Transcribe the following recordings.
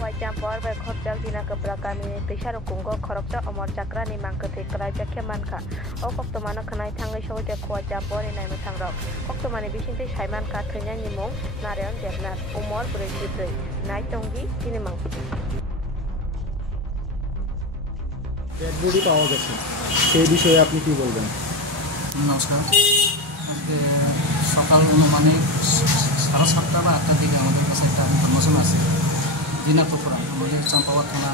Wajampor bai khorjak dina kepra kamini tisaro kungo khorokta omor chakrani mangkati kraja kemanka o koktomano khanai thangai soje Wajampor ni naima thangrok koktomani bisingte saimanka thainyani mung Narayan Devnath umor 43 nai tongi tini mang dead body পাওয়া গেছে সেই বিষয়ে আপনি কি বলবেন? নমস্কার। আজকে সকাল মানে 7:30 বা 8টার দিকে আমাদের কাছে একটা ইনফরমেশন আছে দিনাজপুরা আমাদের চাম্পাওয়া থানা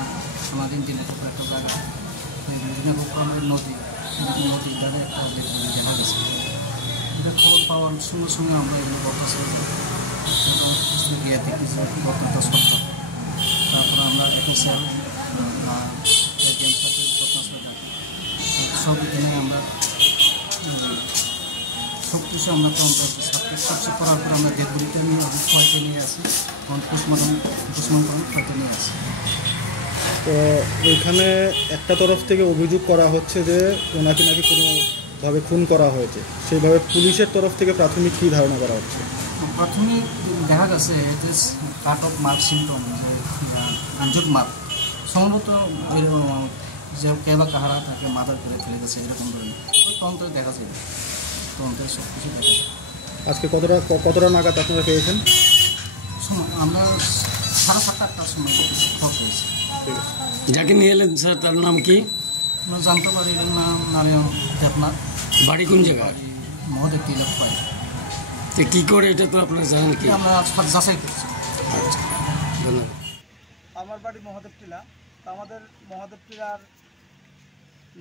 সমাধীন দিনাজপুর একটা জায়গা দিনাজপুর নদীর ধারে একটা ডেড বডি দেখা গেছে। এটা খবর পাওয়ার সঙ্গে সঙ্গে আমরা এগুলো বলতেছি গিয়ে দেখি যে ঘটনাটা সত্য। তারপরে আমরা এফএসএল সব এখানে আমরা সব কিছু আমরা সবচেয়ে করার পর আমরা ডেডবডিটা নিয়ে ফয়তে নিয়ে আসি পোস্টমর্টম করে ফয়তে নিয়ে আসি। তো এইখানে একটা তরফ থেকে অভিযোগ করা হচ্ছে যে ওনাকে নাকি কোনোভাবে খুন করা হয়েছে, সেইভাবে পুলিশের তরফ থেকে প্রাথমিক কী ধারণা করা হচ্ছে? প্রাথমিক দেখা গেছে এতে কাট অফ মার্ক সিমটম যে আঞ্জুক মার্ক সম্ভবত যে কে বা কাহারা তাকে মাদার করে ফেলে গেছে এরকম ধরনের তন্ত্রে দেখা যায়, তন্ত্রে সব কিছু দেখা যায়। আজকে কতটা নাগাদ আপনারা পেয়েছেন? আমরা 7:30-8টার সময় খবর পেয়েছি। যাকে নিয়ে এলেন স্যার তার নাম কি? আমরা জানতে পারি এর নাম নারায়ণ দেবনাথ। বাড়ি কোন জায়গায়? মহোদয় তিলক পাই। তো কী করে এটা তো আপনারা জানেন কি? আমরা যাচাই করছি। আচ্ছা, ধন্যবাদ। আমার বাড়ি মহাদেব টিলা। আমাদের মহাদেব টিলার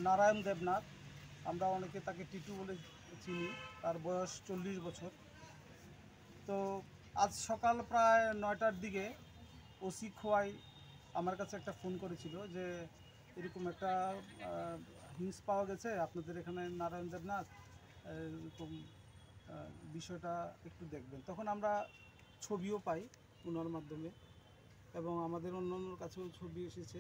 নারায়ণ দেবনাথ, আমরা অনেকে তাকে টিটু বলে চিনি, তার বয়স 40 বছর। তো আজ সকাল প্রায় 9টার দিকে ওসি খোয়াই আমার কাছে একটা ফোন করেছিল যে এরকম একটা হিংস পাওয়া গেছে আপনাদের এখানে নারায়ণ দেবনাথ, এরকম বিষয়টা একটু দেখবেন। তখন আমরা ছবিও পাই ওনার মাধ্যমে এবং আমাদের অন্যান্যর কাছেও ছবি এসেছে।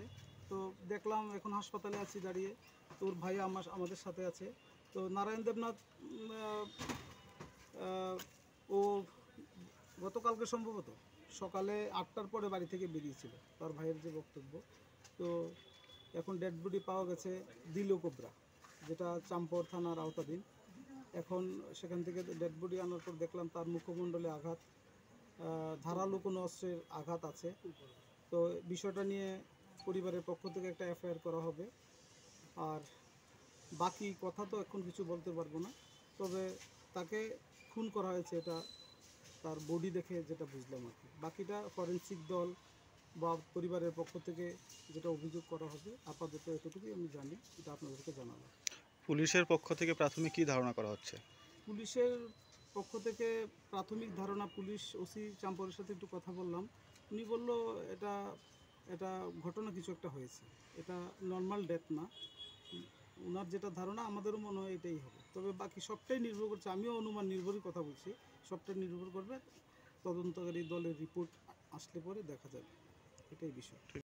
তো দেখলাম এখন হাসপাতালে আছি দাঁড়িয়ে, তোর ভাই আমাদের সাথে আছে। তো নারায়ণ দেবনাথ ও গতকালকে সম্ভবত সকালে 8টার পরে বাড়ি থেকে বেরিয়েছিল, তার ভাইয়ের যে বক্তব্য। তো এখন ডেড বডি পাওয়া গেছে দিলকোবরা, যেটা চাম্পর থানার আওতাধীন। এখন সেখান থেকে ডেড বডি আনার পর দেখলাম তার মুখমণ্ডলে আঘাত, ধারালো কোনো অস্ত্রের আঘাত আছে। তো বিষয়টা নিয়ে পরিবারের পক্ষ থেকে একটা এফআইআর করা হবে। আর বাকি কথা তো এখন কিছু বলতে পারবো না, তবে তাকে খুন করা হয়েছে এটা তার বডি দেখে যেটা বুঝলাম আর কি। বাকিটা ফরেনসিক দল বা পরিবারের পক্ষ থেকে যেটা অভিযোগ করা হবে, আপাতত এতটুকুই আমি জানি, এটা আপনাদেরকে জানাবো। পুলিশের পক্ষ থেকে প্রাথমিক কী ধারণা করা হচ্ছে? পুলিশের পক্ষ থেকে প্রাথমিক ধারণা, পুলিশ ওসি চাম্পরের সাথে একটু কথা বললাম, উনি বলল এটা ঘটনা কিছু একটা হয়েছে, এটা নর্মাল ডেথ না। ওনার যেটা ধারণা আমাদেরও মনে হয় এটাই হবে, তবে বাকি সবটাই নির্ভর করছে, আমিও অনুমান নির্ভরই কথা বলছি, সবটাই নির্ভর করবে তদন্তকারী দলের রিপোর্ট আসলে পরে দেখা যাবে, এটাই বিষয়।